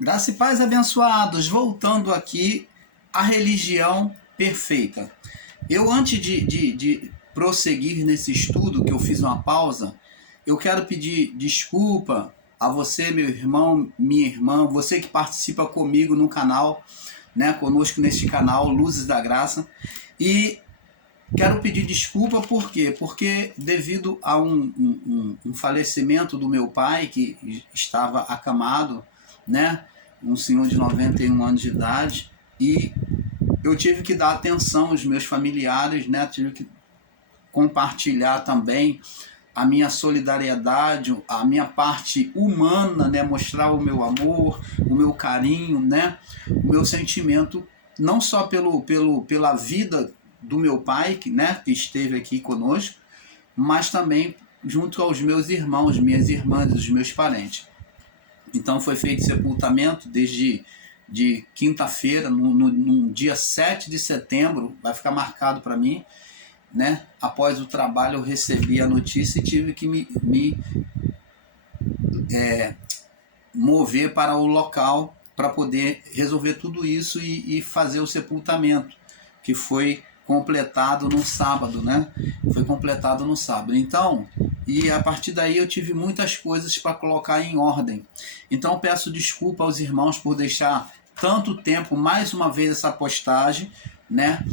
Graça e paz, abençoados, voltando aqui à religião perfeita. Eu, antes de prosseguir nesse estudo, que eu fiz uma pausa, eu quero pedir desculpa a você, meu irmão, minha irmã, você que participa comigo no canal, né, conosco neste canal, Luzes da Graça, e quero pedir desculpa por quê? Porque devido a um falecimento do meu pai, que estava acamado, né, um senhor de 91 anos de idade, e eu tive que dar atenção aos meus familiares, né, tive que compartilhar também a minha solidariedade, a minha parte humana, né, mostrar o meu amor, o meu carinho, né, o meu sentimento, não só pela vida do meu pai, que esteve aqui conosco, mas também junto aos meus irmãos, minhas irmãs, os meus parentes. Então foi feito sepultamento desde de quinta-feira, no dia 7 de setembro, vai ficar marcado para mim, né? Após o trabalho eu recebi a notícia e tive que me mover para o local para poder resolver tudo isso e fazer o sepultamento, que foi completado no sábado, né? Foi completado no sábado. Então, e a partir daí eu tive muitas coisas para colocar em ordem. Então peço desculpa aos irmãos por deixar tanto tempo, mais uma vez, essa postagem, né?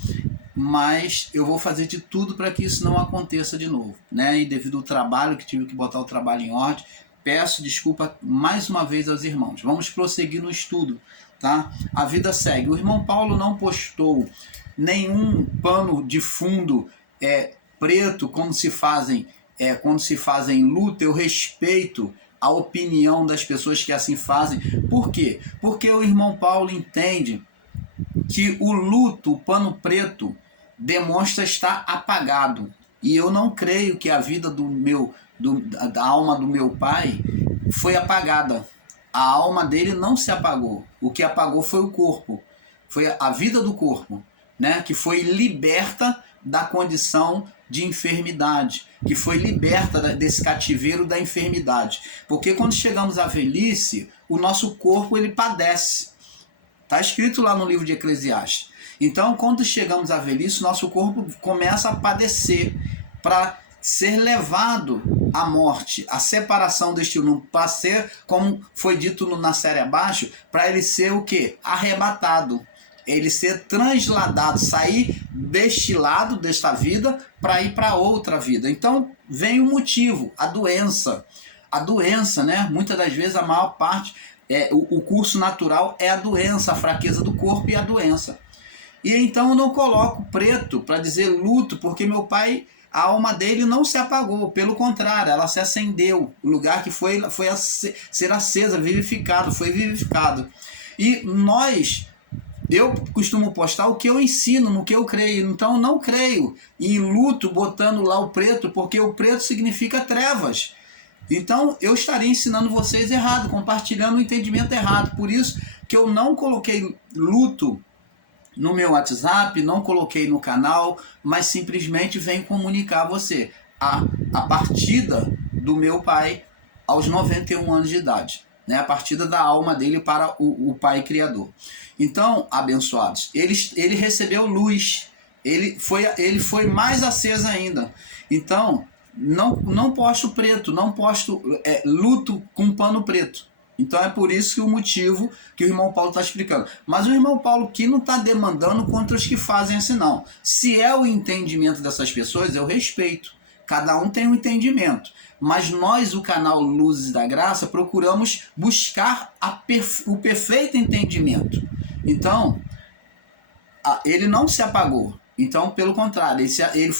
Mas eu vou fazer de tudo para que isso não aconteça de novo, né? E devido ao trabalho, que tive que botar o trabalho em ordem, peço desculpa mais uma vez aos irmãos. Vamos prosseguir no estudo, tá? A vida segue. O irmão Paulo não postou nenhum pano de fundo preto, como se fazem quando se fazem luta. Eu respeito a opinião das pessoas que assim fazem. Por quê? Porque o irmão Paulo entende que o luto, o pano preto, demonstra estar apagado. E eu não creio que a vida da alma do meu pai foi apagada. A alma dele não se apagou. O que apagou foi o corpo. Foi a vida do corpo, né? Que foi liberta da condição de enfermidade, que foi liberta desse cativeiro da enfermidade. Porque quando chegamos à velhice, o nosso corpo ele padece. Está escrito lá no livro de Eclesiastes. Então, quando chegamos à velhice, nosso corpo começa a padecer para ser levado à morte, à separação deste mundo, para ser, como foi dito na série abaixo, para ele ser o quê? Arrebatado. Ele ser transladado, sair deste lado, desta vida, para ir para outra vida. Então, vem o motivo, a doença. A doença, né? Muitas das vezes, a maior parte, o curso natural é a doença, a fraqueza do corpo e a doença. E então eu não coloco preto para dizer luto, porque meu pai, a alma dele não se apagou, pelo contrário, ela se acendeu. O lugar que foi ser acesa, vivificado, foi vivificado. E eu costumo postar o que eu ensino, no que eu creio. Então não creio em luto botando lá o preto, porque o preto significa trevas. Então eu estaria ensinando vocês errado, compartilhando o entendimento errado. Por isso que eu não coloquei luto no meu WhatsApp, não coloquei no canal, mas simplesmente venho comunicar a você a partida do meu pai aos 91 anos de idade, né? A partida da alma dele para o Pai Criador. Então, abençoados, ele recebeu luz, ele foi mais acesa ainda. Então, não posto preto, não posto luto com pano preto. Então é por isso que o motivo que o irmão Paulo está explicando. Mas o irmão Paulo aqui não está demandando contra os que fazem assim, não. Se é o entendimento dessas pessoas, eu respeito. Cada um tem um entendimento. Mas nós, o canal Luzes da Graça, procuramos buscar o perfeito entendimento. Então, ele não se apagou. Então, pelo contrário, ele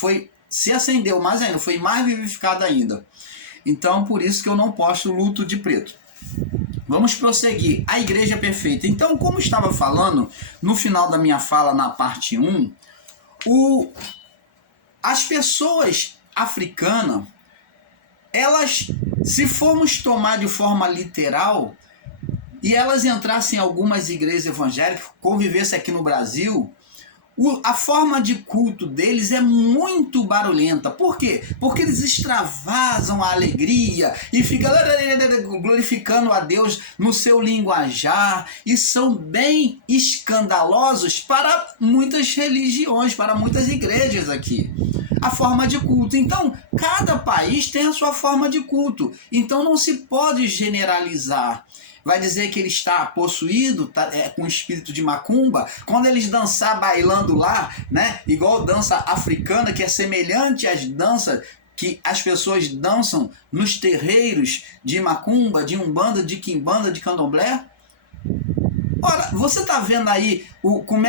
se acendeu mais ainda, foi mais vivificado ainda. Então, por isso que eu não posto luto de preto. Vamos prosseguir. A igreja perfeita. Então, como estava falando, no final da minha fala, na parte 1, as pessoas africanas, elas, se formos tomar de forma literal, e elas entrassem em algumas igrejas evangélicas, convivessem aqui no Brasil, A forma de culto deles é muito barulhenta. Por quê? Porque eles extravasam a alegria e ficam glorificando a Deus no seu linguajar e são bem escandalosos para muitas religiões, para muitas igrejas aqui. A forma de culto. Então, cada país tem a sua forma de culto. Então, não se pode generalizar. Vai dizer que ele está possuído, com o espírito de macumba, quando eles dançar bailando lá, né? Igual dança africana, que é semelhante às danças que as pessoas dançam nos terreiros de macumba, de umbanda, de quimbanda, de candomblé. Ora, você está vendo aí como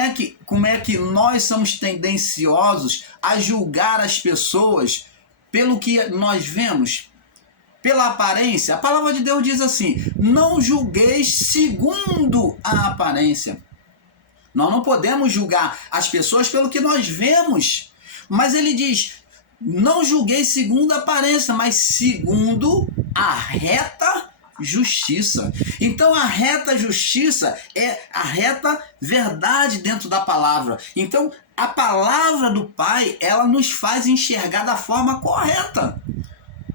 é que nós somos tendenciosos a julgar as pessoas pelo que nós vemos? Pela aparência. A palavra de Deus diz assim: não julgueis segundo a aparência. Nós não podemos julgar as pessoas pelo que nós vemos. Mas ele diz: não julgueis segundo a aparência, mas segundo a reta justiça. Então a reta justiça é a reta verdade dentro da palavra. Então a palavra do Pai, ela nos faz enxergar da forma correta.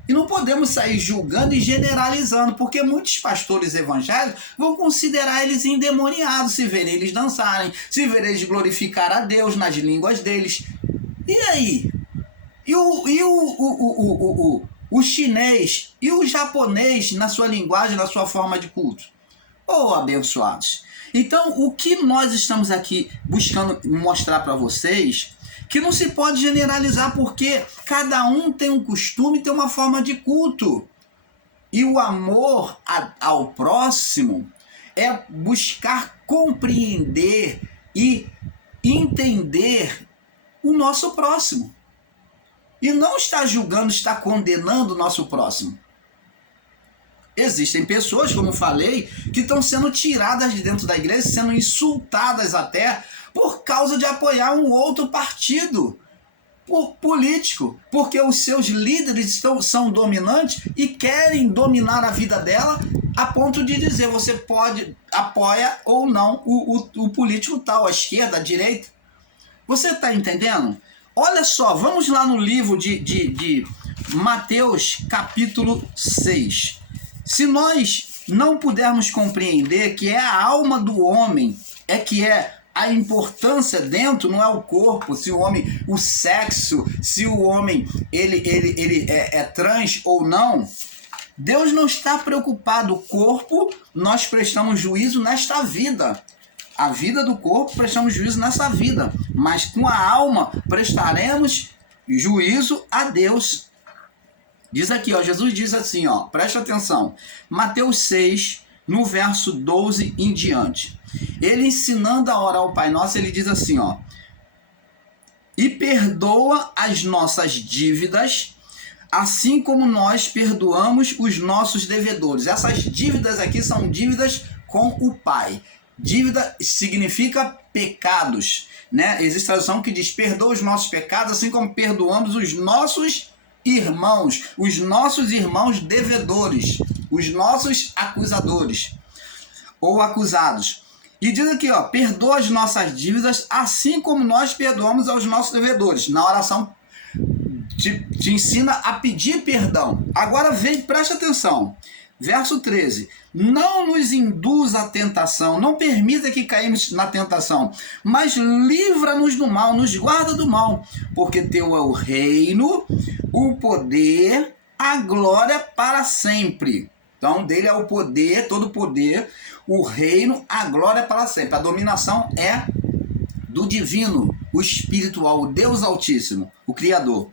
E não podemos sair julgando e generalizando, porque muitos pastores evangélicos vão considerar eles endemoniados se verem eles dançarem, se verem eles glorificar a Deus nas línguas deles. E aí? O chinês e o japonês na sua linguagem, na sua forma de culto? Oh, abençoados! Então, o que nós estamos aqui buscando mostrar para vocês, que não se pode generalizar, porque cada um tem um costume, tem uma forma de culto. E o amor ao próximo é buscar compreender e entender o nosso próximo. E não está julgando, está condenando o nosso próximo. Existem pessoas, como eu falei, que estão sendo tiradas de dentro da igreja, sendo insultadas até, por causa de apoiar um outro partido político, porque os seus líderes são dominantes e querem dominar a vida dela a ponto de dizer: você apoia ou não o político tal, a esquerda, a direita. Você está entendendo? Olha só, vamos lá no livro de Mateus capítulo 6. Se nós não pudermos compreender que é a alma do homem, que é a importância dentro, não é o corpo, se o homem, o sexo, se o homem ele é trans ou não. Deus não está preocupado. O corpo, nós prestamos juízo nesta vida. A vida do corpo, prestamos juízo nessa vida. Mas com a alma, prestaremos juízo a Deus. Diz aqui, ó, Jesus diz assim, ó, presta atenção. Mateus 6, no verso 12 em diante. Ele ensinando a orar ao Pai Nosso, ele diz assim, ó: e perdoa as nossas dívidas, assim como nós perdoamos os nossos devedores. Essas dívidas aqui são dívidas com o Pai. Dívida significa pecados, né? Existe tradução que diz: perdoa os nossos pecados, assim como perdoamos os nossos irmãos devedores, os nossos acusadores ou acusados. E diz aqui, ó: perdoa as nossas dívidas, assim como nós perdoamos aos nossos devedores. Na oração te ensina a pedir perdão. Agora preste atenção. Verso 13: não nos induz à tentação, não permita que caímos na tentação, mas livra-nos do mal, nos guarda do mal, porque teu é o reino, o poder, a glória para sempre. Então, dele é o poder, todo o poder, o reino, a glória para sempre. A dominação é do divino, o espiritual, o Deus Altíssimo, o Criador.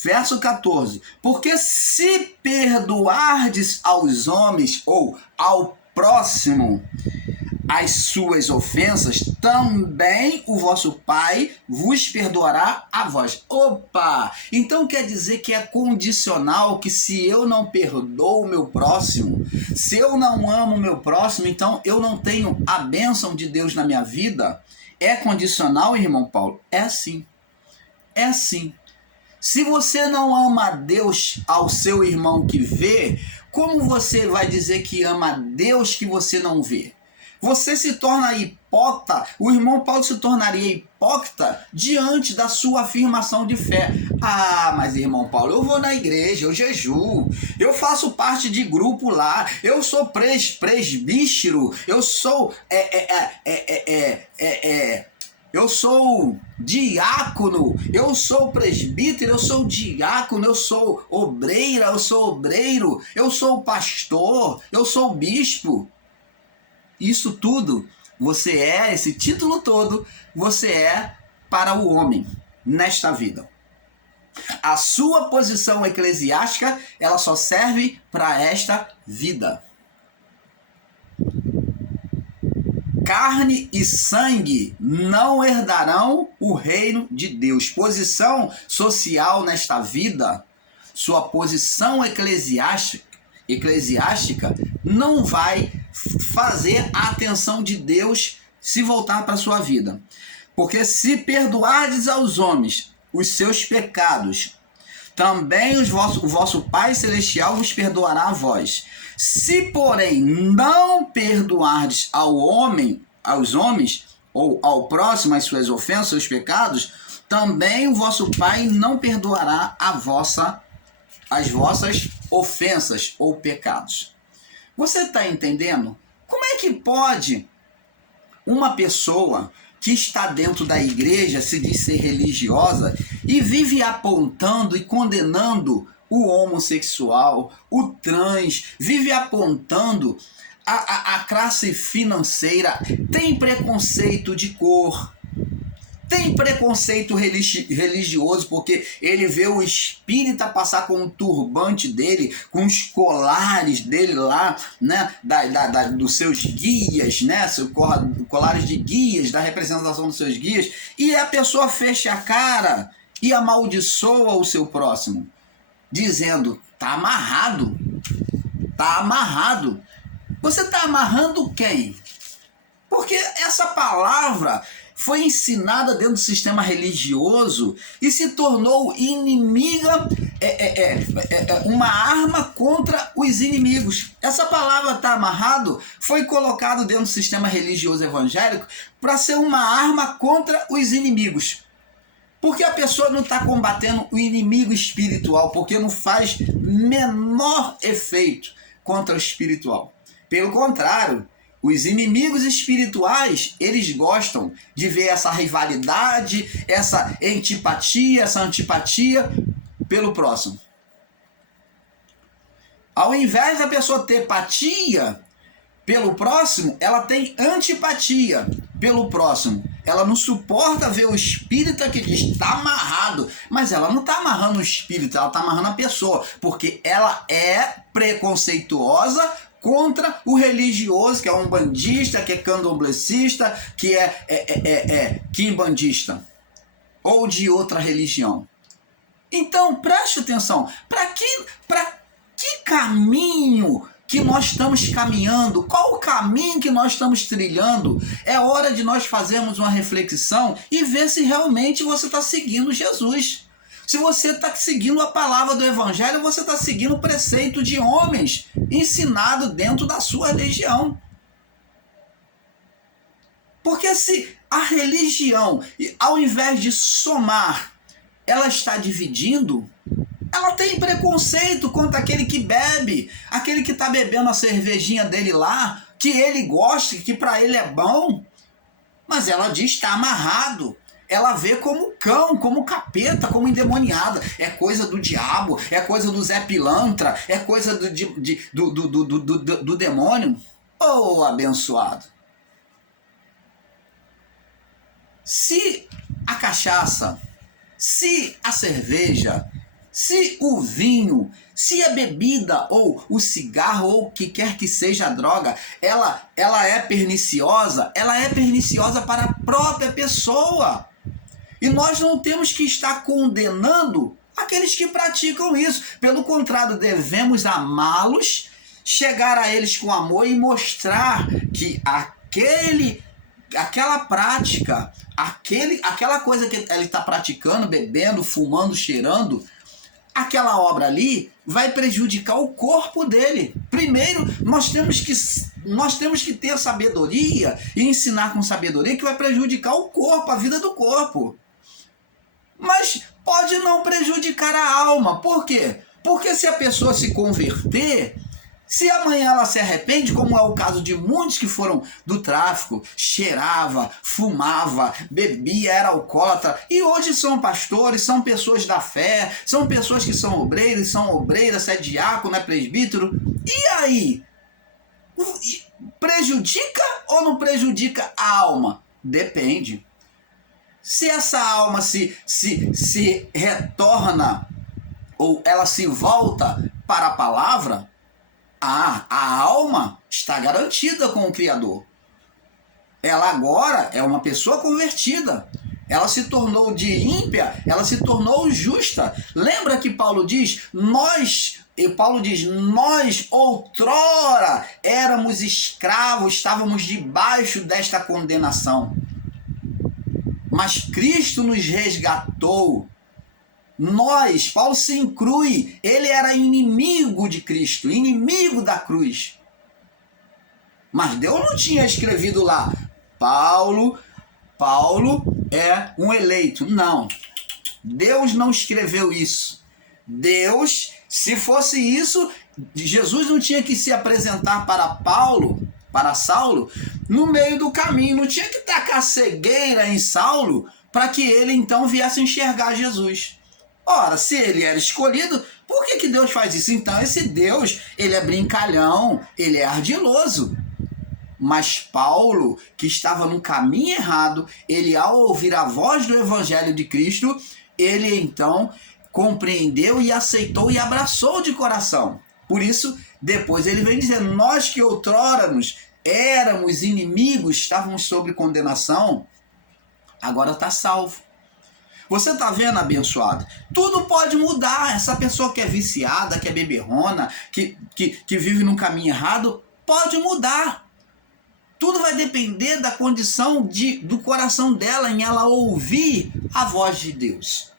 Verso 14: porque se perdoardes aos homens ou ao próximo as suas ofensas, também o vosso Pai vos perdoará a vós. Opa! Então quer dizer que é condicional, que se eu não perdoo o meu próximo, se eu não amo o meu próximo, então eu não tenho a bênção de Deus na minha vida? É condicional, irmão Paulo? É sim. É sim. Se você não ama a Deus ao seu irmão que vê, como você vai dizer que ama a Deus que você não vê? Você se torna hipócrita, o irmão Paulo se tornaria hipócrita diante da sua afirmação de fé. Ah, mas irmão Paulo, eu vou na igreja, eu jejuo, eu faço parte de grupo lá, eu sou presbítero, eu sou eu sou diácono, eu sou presbítero, eu sou diácono, eu sou obreira, eu sou obreiro, eu sou pastor, eu sou bispo. Isso tudo, você é, esse título todo, você é para o homem nesta vida. A sua posição eclesiástica, ela só serve para esta vida. Carne e sangue não herdarão o reino de Deus. Posição social nesta vida, sua posição eclesiástica não vai fazer a atenção de Deus se voltar para a sua vida. Porque se perdoardes aos homens os seus pecados, também o vosso Pai Celestial vos perdoará a vós. Se, porém, não perdoardes aos homens, ou ao próximo as suas ofensas, seus pecados, também o vosso Pai não perdoará as vossas ofensas ou pecados. Você está entendendo? Como é que pode uma pessoa que está dentro da igreja, se diz ser religiosa, e vive apontando e condenando o homossexual, o trans, vive apontando a classe financeira, tem preconceito de cor, tem preconceito religioso, porque ele vê o espírita passar com o turbante dele, com os colares dele lá, né, dos seus guias, né, colares de guias, da representação dos seus guias, e a pessoa fecha a cara e amaldiçoa o seu próximo, dizendo, tá amarrado, tá amarrado. Você tá amarrando quem? Porque essa palavra foi ensinada dentro do sistema religioso e se tornou inimiga, uma arma contra os inimigos. Essa palavra tá amarrado foi colocado dentro do sistema religioso evangélico para ser uma arma contra os inimigos. Porque a pessoa não está combatendo o inimigo espiritual, porque não faz menor efeito contra o espiritual. Pelo contrário, os inimigos espirituais, eles gostam de ver essa rivalidade, essa antipatia pelo próximo. Ao invés da pessoa ter empatia pelo próximo, ela tem antipatia pelo próximo. Ela não suporta ver o espírita que diz está amarrado, mas ela não está amarrando o espírito, ela está amarrando a pessoa, porque ela é preconceituosa contra o religioso, que é umbandista, que é candomblessista, que é quimbandista, ou de outra religião. Então, preste atenção, para que caminho que nós estamos caminhando? Qual o caminho que nós estamos trilhando? É hora de nós fazermos uma reflexão e ver se realmente você está seguindo Jesus. Se você está seguindo a palavra do Evangelho, você está seguindo o preceito de homens ensinado dentro da sua religião. Porque se a religião, ao invés de somar, ela está dividindo, ela tem preconceito contra aquele que bebe, aquele que está bebendo a cervejinha dele lá, que ele gosta, que para ele é bom, mas ela diz que está amarrado. Ela vê como cão, como capeta, como endemoniada. É coisa do diabo, é coisa do Zé Pilantra, é coisa do demônio. Oh, abençoado! Se a cachaça, se a cerveja, se o vinho, se a bebida ou o cigarro ou o que quer que seja a droga, ela é perniciosa, ela é perniciosa para a própria pessoa. E nós não temos que estar condenando aqueles que praticam isso. Pelo contrário, devemos amá-los, chegar a eles com amor e mostrar que aquela prática, aquela coisa que ele está praticando, bebendo, fumando, cheirando, aquela obra ali vai prejudicar o corpo dele. Primeiro, nós temos que ter sabedoria e ensinar com sabedoria, que vai prejudicar o corpo, a vida do corpo. Mas pode não prejudicar a alma. Por quê? Porque se a pessoa se converter, se amanhã ela se arrepende, como é o caso de muitos que foram do tráfico, cheirava, fumava, bebia, era alcoólatra, e hoje são pastores, são pessoas da fé, são pessoas que são obreiras, se é diácono, é presbítero, e aí? Prejudica ou não prejudica a alma? Depende. Se essa alma se retorna, ou ela se volta para a palavra, a alma está garantida com o Criador. Ela agora é uma pessoa convertida. Ela se tornou de ímpia, ela se tornou justa. Lembra que Paulo diz, nós outrora éramos escravos, estávamos debaixo desta condenação. Mas Cristo nos resgatou. Nós, Paulo se inclui, ele era inimigo de Cristo, inimigo da cruz. Mas Deus não tinha escrevido lá, Paulo é um eleito. Não, Deus não escreveu isso. Deus, se fosse isso, Jesus não tinha que se apresentar para Saulo, no meio do caminho. Não tinha que tacar cegueira em Saulo para que ele então viesse enxergar Jesus. Ora, se ele era escolhido, por que Deus faz isso? Então esse Deus, ele é brincalhão, ele é ardiloso. Mas Paulo, que estava no caminho errado, ele ao ouvir a voz do Evangelho de Cristo, ele então compreendeu e aceitou e abraçou de coração. Por isso, depois ele vem dizendo, nós que outrora éramos inimigos, estávamos sob condenação, agora está salvo. Você está vendo, abençoado? Tudo pode mudar. Essa pessoa que é viciada, que é beberrona, que vive num caminho errado, pode mudar. Tudo vai depender da condição do coração dela, em ela ouvir a voz de Deus.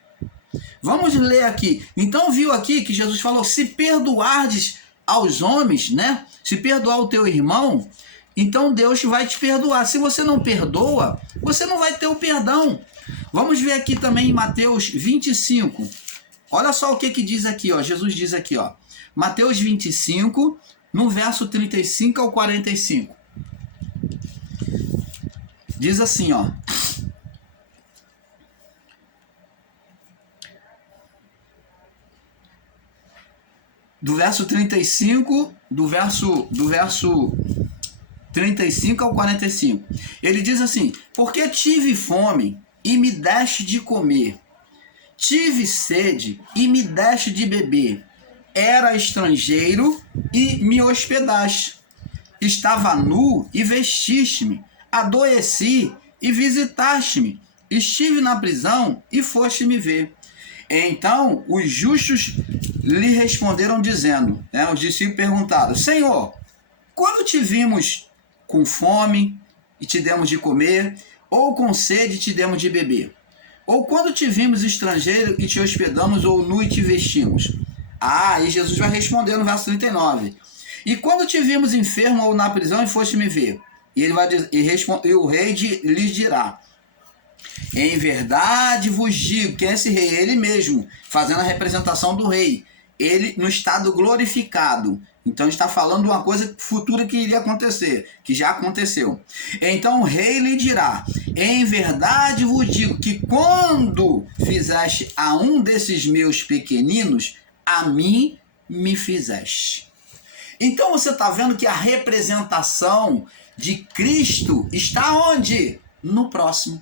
Vamos ler aqui. Então viu aqui que Jesus falou, se perdoardes aos homens, né? Se perdoar o teu irmão, então Deus vai te perdoar. Se você não perdoa, você não vai ter o perdão. Vamos ver aqui também em Mateus 25. Olha só o que diz aqui, ó. Jesus diz aqui, ó. Mateus 25, no verso 35 ao 45. Diz assim, ó. Do verso 35, do verso 35 ao 45. Ele diz assim, porque tive fome e me deste de comer, tive sede e me deste de beber, era estrangeiro e me hospedaste, estava nu e vestiste-me, adoeci e visitaste-me, estive na prisão e foste me ver. Então os justos lhe responderam dizendo, os discípulos perguntaram, Senhor, quando te vimos com fome e te demos de comer, ou com sede e te demos de beber? Ou quando te vimos estrangeiro e te hospedamos, ou nu e te vestimos? E Jesus vai responder no verso 39. E quando te vimos enfermo ou na prisão e foste me ver? E ele vai dizer, e o rei lhes dirá, em verdade vos digo, quem é esse rei? Ele mesmo, fazendo a representação do rei. Ele no estado glorificado. Então está falando de uma coisa futura que iria acontecer, que já aconteceu. Então o rei lhe dirá, em verdade vos digo que quando fizeste a um desses meus pequeninos, a mim me fizeste. Então você está vendo que a representação de Cristo está onde? No próximo.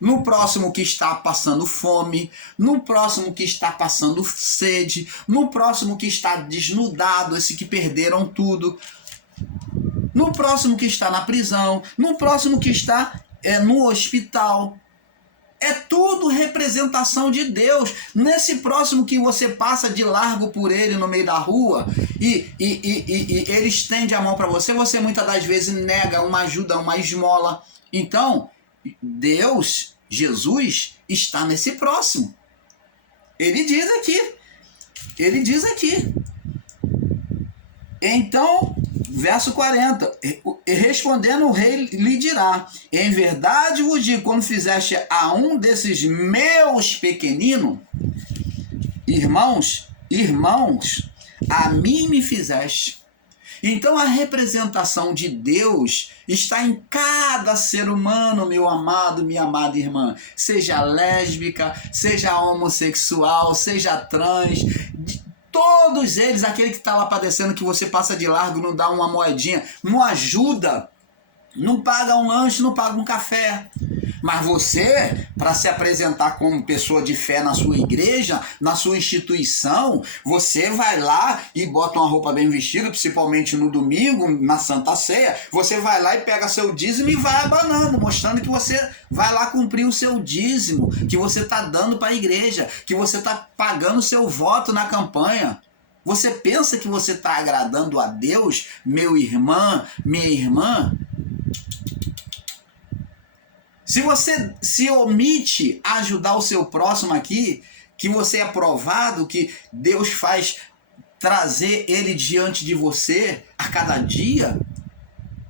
No próximo que está passando fome, no próximo que está passando sede, no próximo que está desnudado, esse que perderam tudo, no próximo que está na prisão, no próximo que está no hospital. É tudo representação de Deus. Nesse próximo que você passa de largo por ele no meio da rua e ele estende a mão para você, você muitas das vezes nega uma ajuda, uma esmola. Então, Deus, Jesus, está nesse próximo. Ele diz aqui, ele diz aqui. Então, verso 40, respondendo o rei lhe dirá, em verdade vos digo, quando fizeste a um desses meus pequeninos, irmãos, a mim me fizeste. Então a representação de Deus está em cada ser humano, meu amado, minha amada irmã. Seja lésbica, seja homossexual, seja trans, todos eles, aquele que está lá padecendo, que você passa de largo, não dá uma moedinha, não ajuda, não paga um lanche, não paga um café. Mas você, para se apresentar como pessoa de fé na sua igreja, na sua instituição, você vai lá e bota uma roupa bem vestida, principalmente no domingo, na Santa Ceia, você vai lá e pega seu dízimo e vai abanando, mostrando que você vai lá cumprir o seu dízimo, que você está dando para a igreja, que você está pagando o seu voto na campanha. Você pensa que você está agradando a Deus, meu irmão, minha irmã? Se você se omite a ajudar o seu próximo aqui, que você é provado, que Deus faz trazer ele diante de você a cada dia,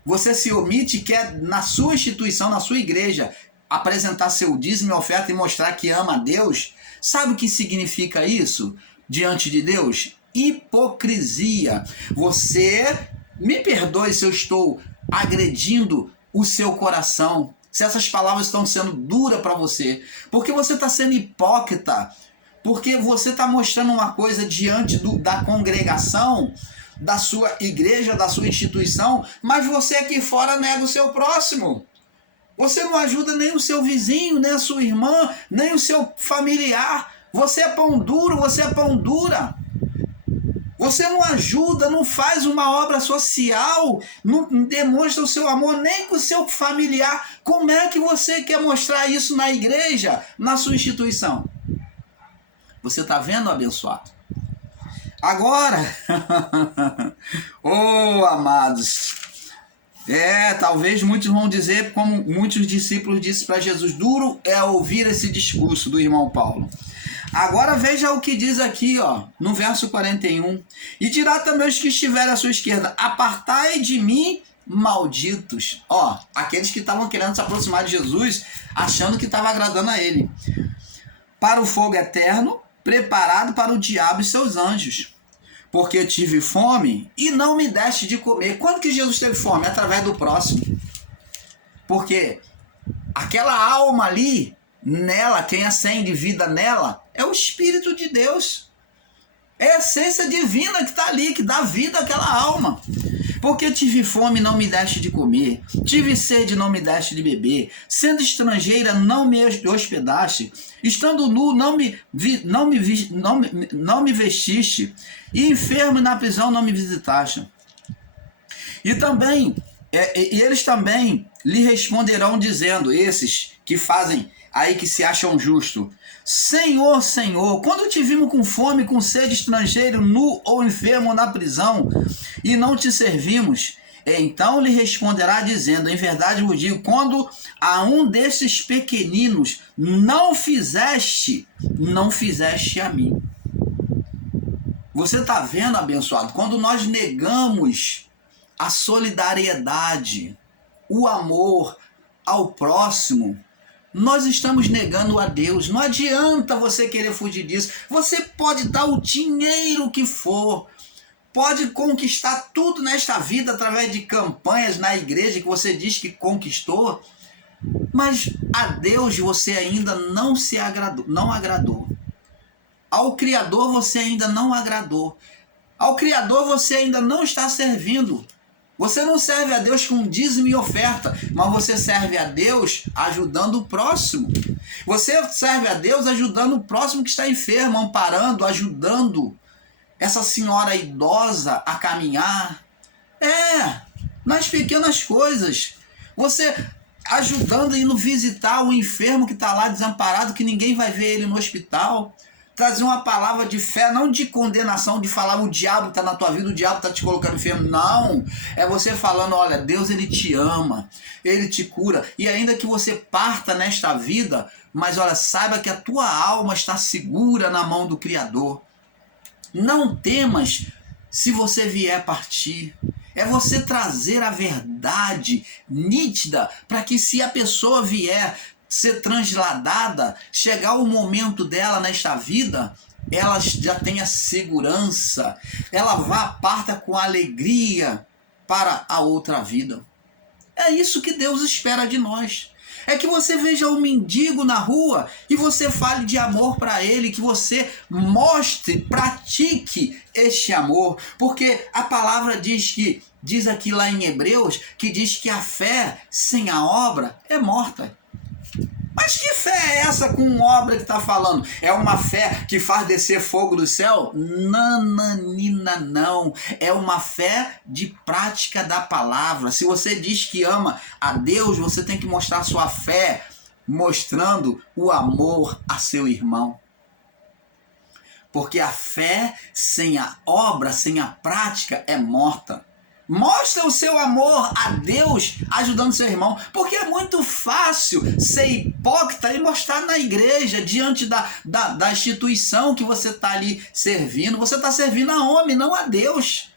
você se omite e quer na sua instituição, na sua igreja, apresentar seu dízimo e oferta e mostrar que ama a Deus, sabe o que significa isso diante de Deus? Hipocrisia. Você, me perdoe se eu estou agredindo o seu coração, se essas palavras estão sendo duras para você, porque você está sendo hipócrita, porque você está mostrando uma coisa diante da congregação, da sua igreja, da sua instituição, mas você aqui fora nega o seu próximo. Você não ajuda nem o seu vizinho, nem a sua irmã, nem o seu familiar. Você é pão duro, você é pão dura. Você não ajuda, não faz uma obra social, não demonstra o seu amor nem com o seu familiar. Como é que você quer mostrar isso na igreja, na sua instituição? Você está vendo, abençoado? Agora, oh amados, talvez muitos vão dizer, como muitos discípulos disseram para Jesus, duro é ouvir esse discurso do irmão Paulo. Agora veja o que diz aqui, ó, no verso 41. E dirá também os que estiverem à sua esquerda, apartai de mim, malditos. Ó, aqueles que estavam querendo se aproximar de Jesus, achando que estava agradando a ele. Para o fogo eterno, preparado para o diabo e seus anjos. Porque tive fome e não me deste de comer. Quando que Jesus teve fome? Através do próximo. Porque aquela alma ali, nela, quem acende vida nela, é o Espírito de Deus. É a essência divina que está ali, que dá vida àquela alma. Porque tive fome e não me deste de comer, tive sede e não me deste de beber, sendo estrangeira não me hospedaste, estando nu não me vestiste, e enfermo e na prisão não me visitaste. E também, eles também lhe responderão dizendo, esses que fazem aí que se acham justos, Senhor, Senhor, quando te vimos com fome, com sede, estrangeiro, nu ou enfermo na prisão, e não te servimos? Então lhe responderá dizendo, em verdade vos digo, quando a um desses pequeninos não fizeste a mim. Você está vendo, abençoado? Quando nós negamos a solidariedade, o amor ao próximo, nós estamos negando a Deus. Não adianta você querer fugir disso. Você pode dar o dinheiro que for, pode conquistar tudo nesta vida através de campanhas na igreja que você diz que conquistou, mas a Deus você ainda não agradou. Ao Criador você ainda não agradou. Ao Criador você ainda não está servindo. Você não serve a Deus com dízimo e oferta, mas você serve a Deus ajudando o próximo. Você serve a Deus ajudando o próximo que está enfermo, amparando, ajudando essa senhora idosa a caminhar. Nas pequenas coisas. Você ajudando, indo visitar o enfermo que está lá desamparado, que ninguém vai ver ele no hospital. Trazer uma palavra de fé, não de condenação, de falar o diabo está na tua vida, o diabo está te colocando enfermo. Não, é você falando, olha, Deus ele te ama, ele te cura. E ainda que você parta nesta vida, mas olha, saiba que a tua alma está segura na mão do Criador. Não temas se você vier partir. É você trazer a verdade nítida para que, se a pessoa vier ser transladada, chegar o momento dela nesta vida, ela já tenha segurança, ela parta com alegria para a outra vida. É isso que Deus espera de nós. É que você veja um mendigo na rua e você fale de amor para ele, que você mostre, pratique este amor, porque a palavra diz aqui lá em Hebreus, que diz que a fé sem a obra é morta. Mas que fé é essa com obra que está falando? É uma fé que faz descer fogo do céu? Nananina, não. É uma fé de prática da palavra. Se você diz que ama a Deus, você tem que mostrar sua fé mostrando o amor a seu irmão. Porque a fé sem a obra, sem a prática, é morta. Mostra o seu amor a Deus ajudando seu irmão, porque é muito fácil ser hipócrita e mostrar na igreja, diante da instituição que você está ali servindo. Você está servindo a homem, não a Deus.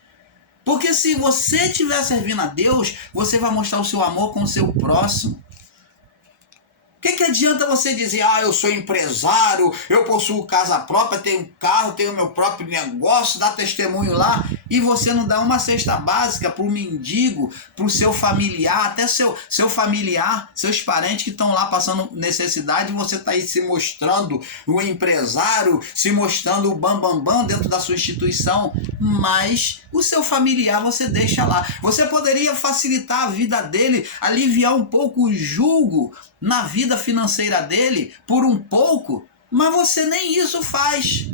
Porque se você estiver servindo a Deus, você vai mostrar o seu amor com o seu próximo. O que adianta você dizer, eu sou empresário, eu possuo casa própria, tenho carro, tenho meu próprio negócio, dá testemunho lá, e você não dá uma cesta básica para o mendigo, para o seu familiar, até seu familiar, seus parentes que estão lá passando necessidade, e você está aí se mostrando o empresário, se mostrando o bambambam dentro da sua instituição, mas o seu familiar você deixa lá. Você poderia facilitar a vida dele, aliviar um pouco o jugo na vida financeira dele por um pouco, mas você nem isso faz.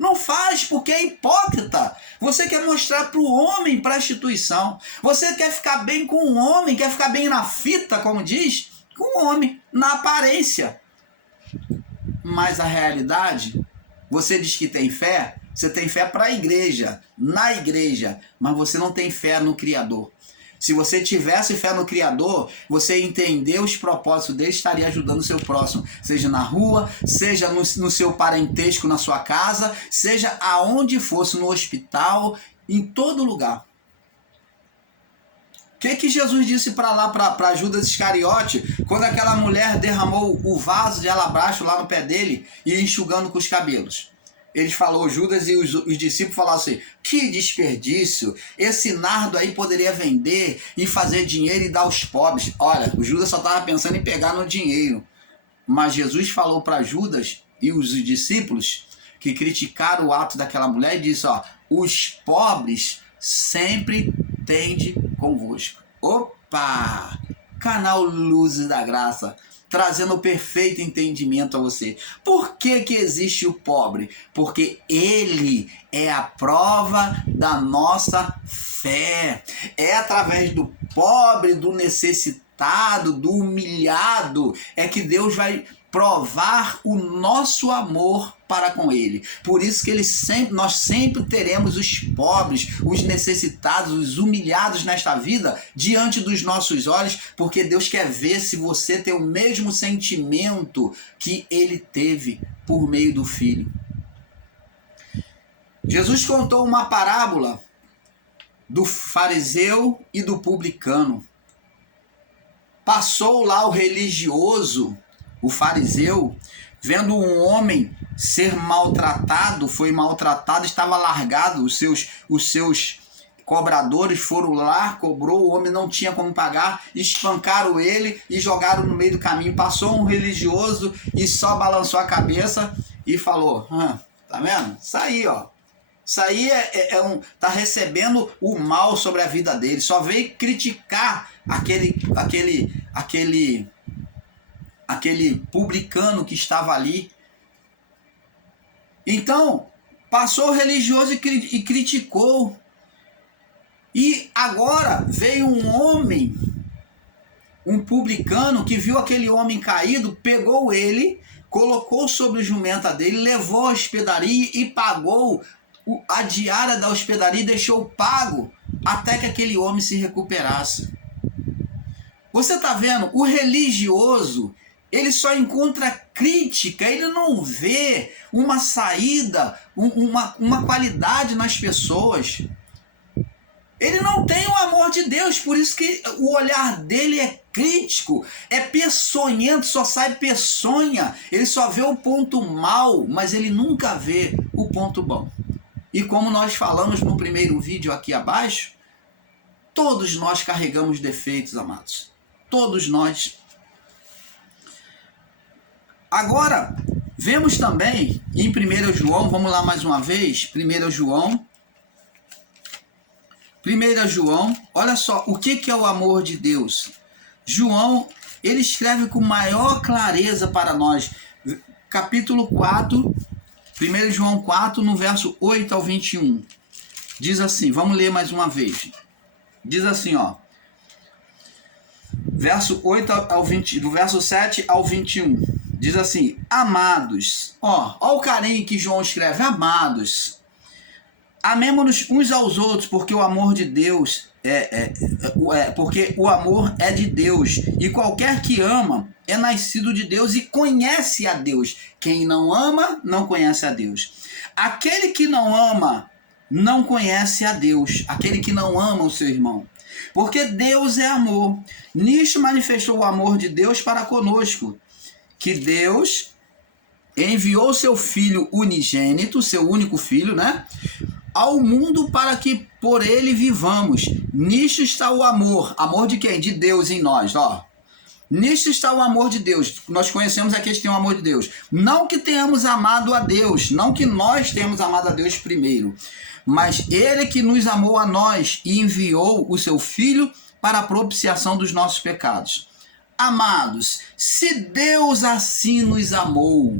Não faz porque é hipócrita. Você quer mostrar para o homem, para a instituição. Você quer ficar bem com o homem, quer ficar bem na fita, como diz, com o homem, na aparência. Mas a realidade, você diz que tem fé, você tem fé para a igreja, na igreja, mas você não tem fé no Criador. Se você tivesse fé no Criador, você entender os propósitos dele, estaria ajudando o seu próximo. Seja na rua, seja no seu parentesco, na sua casa, seja aonde fosse, no hospital, em todo lugar. O que Jesus disse para Judas Iscariote, quando aquela mulher derramou o vaso de alabastro lá no pé dele e enxugando com os cabelos? Ele falou, Judas e os discípulos falaram assim, que desperdício, esse nardo aí poderia vender e fazer dinheiro e dar aos pobres. Olha, o Judas só estava pensando em pegar no dinheiro. Mas Jesus falou para Judas e os discípulos que criticaram o ato daquela mulher e disse, os pobres sempre tende convosco. Opa! Canal Luzes da Graça, trazendo o perfeito entendimento a você. Por que existe o pobre? Porque ele é a prova da nossa fé. É através do pobre, do necessitado, do humilhado, é que Deus vai provar o nosso amor para com ele. Por isso que nós sempre teremos os pobres, os necessitados, os humilhados nesta vida diante dos nossos olhos, porque Deus quer ver se você tem o mesmo sentimento que ele teve por meio do Filho. Jesus contou uma parábola do fariseu e do publicano. Passou lá o religioso, o fariseu, vendo um homem ser maltratado, foi maltratado, estava largado, os seus cobradores foram lá, cobrou, o homem não tinha como pagar, espancaram ele e jogaram no meio do caminho. Passou um religioso e só balançou a cabeça e falou, tá vendo? Isso aí, isso aí tá recebendo o mal sobre a vida dele, só veio criticar aquele publicano que estava ali. Então, passou o religioso e criticou. E agora veio um homem, um publicano, que viu aquele homem caído, pegou ele, colocou sobre a jumenta dele, levou à hospedaria e pagou a diária da hospedaria e deixou pago até que aquele homem se recuperasse. Você está vendo? O religioso, ele só encontra crítica, ele não vê uma saída, uma qualidade nas pessoas. Ele não tem o amor de Deus, por isso que o olhar dele é crítico, é peçonhento, só sai peçonha. Ele só vê o ponto mal, mas ele nunca vê o ponto bom. E como nós falamos no primeiro vídeo aqui abaixo, todos nós carregamos defeitos, amados. Todos nós. Agora, vemos também em 1 João, vamos lá mais uma vez, 1 João, olha só, o que é o amor de Deus? João, ele escreve com maior clareza para nós, capítulo 4, 1 João 4, no verso 8 ao 21. Diz assim, vamos ler mais uma vez. Diz assim, ó, verso 8 ao 20, do verso 7 ao 21. Diz assim, amados, ó o carinho que João escreve, amados, amemo-nos uns aos outros, porque o amor de Deus porque o amor é de Deus, e qualquer que ama é nascido de Deus e conhece a Deus. Quem não ama, não conhece a Deus. Aquele que não ama, não conhece a Deus. Aquele que não ama o seu irmão. Porque Deus é amor. Nisto manifestou o amor de Deus para conosco, que Deus enviou seu Filho unigênito, seu único Filho, né, ao mundo para que por ele vivamos. Nisto está o amor. Amor de quem? De Deus em nós, ó. Nisto está o amor de Deus. Nós conhecemos aqueles que têm o amor de Deus. Não que tenhamos amado a Deus, não que nós tenhamos amado a Deus primeiro, mas ele que nos amou a nós e enviou o seu Filho para a propiciação dos nossos pecados. Amados, se Deus assim nos amou,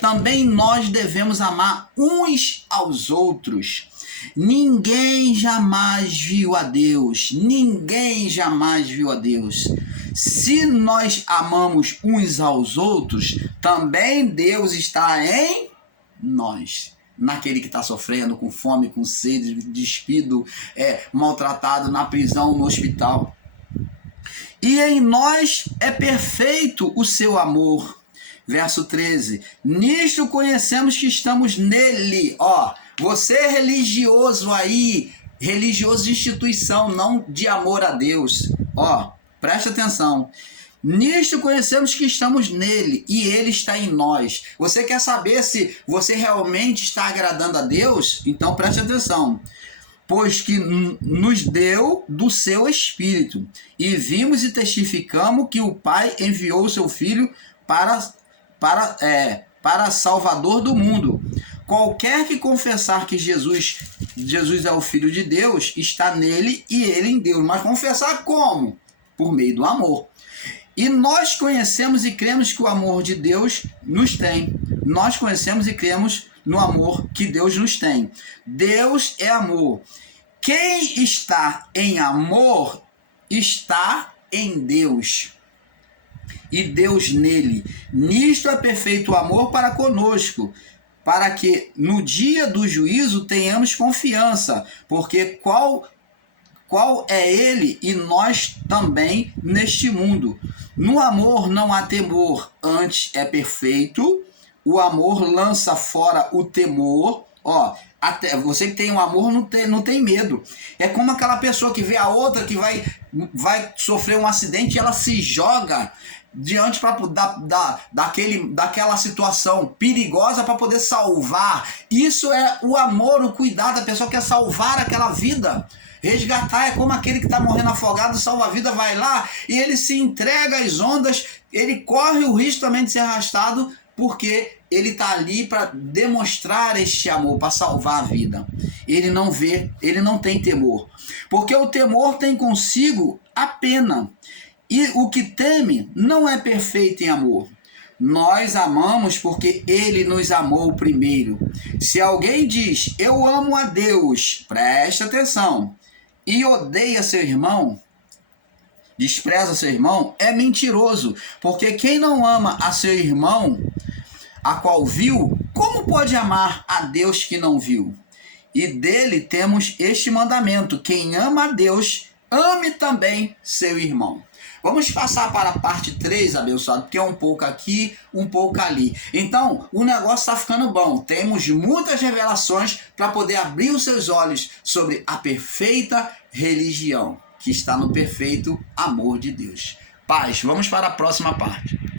também nós devemos amar uns aos outros. Ninguém jamais viu a Deus. Ninguém jamais viu a Deus. Se nós amamos uns aos outros, também Deus está em nós. Naquele que está sofrendo, com fome, com sede, despido, maltratado, na prisão, no hospital. E em nós é perfeito o seu amor. Verso 13, nisto conhecemos que estamos nele. Ó, você é religioso aí, religioso de instituição, não de amor a Deus. Ó, presta atenção. Nisto conhecemos que estamos nele e ele está em nós. Você quer saber se você realmente está agradando a Deus? Então preste atenção. Pois que nos deu do seu Espírito, e vimos e testificamos que o Pai enviou o seu Filho para Salvador do mundo. Qualquer que confessar que Jesus é o Filho de Deus, está nele e ele em Deus. Mas confessar como? Por meio do amor. E nós conhecemos e cremos que o amor de Deus nos tem. Nós conhecemos e cremos no amor que Deus nos tem. Deus é amor. Quem está em amor está em Deus. E Deus nele. Nisto é perfeito o amor para conosco, para que no dia do juízo tenhamos confiança, porque qual é ele e nós também neste mundo. No amor não há temor, antes é perfeito. O amor lança fora o temor. Ó, até você que tem um amor não tem medo. É como aquela pessoa que vê a outra que vai sofrer um acidente e ela se joga diante daquela situação perigosa para poder salvar. Isso é o amor, o cuidado. A pessoa quer salvar aquela vida, resgatar. É como aquele que está morrendo afogado, salva a vida, vai lá e ele se entrega às ondas, ele corre o risco também de ser arrastado, porque ele está ali para demonstrar este amor, para salvar a vida. Ele não vê, ele não tem temor, porque o temor tem consigo a pena. E o que teme não é perfeito em amor. Nós amamos porque ele nos amou primeiro. Se alguém diz, eu amo a Deus, presta atenção, e odeia seu irmão, despreza seu irmão, é mentiroso. Porque quem não ama a seu irmão, a qual viu, como pode amar a Deus que não viu? E dele temos este mandamento, quem ama a Deus, ame também seu irmão. Vamos passar para a parte 3, abençoado, porque é um pouco aqui, um pouco ali. Então, o negócio está ficando bom. Temos muitas revelações para poder abrir os seus olhos sobre a perfeita religião, que está no perfeito amor de Deus. Paz, vamos para a próxima parte.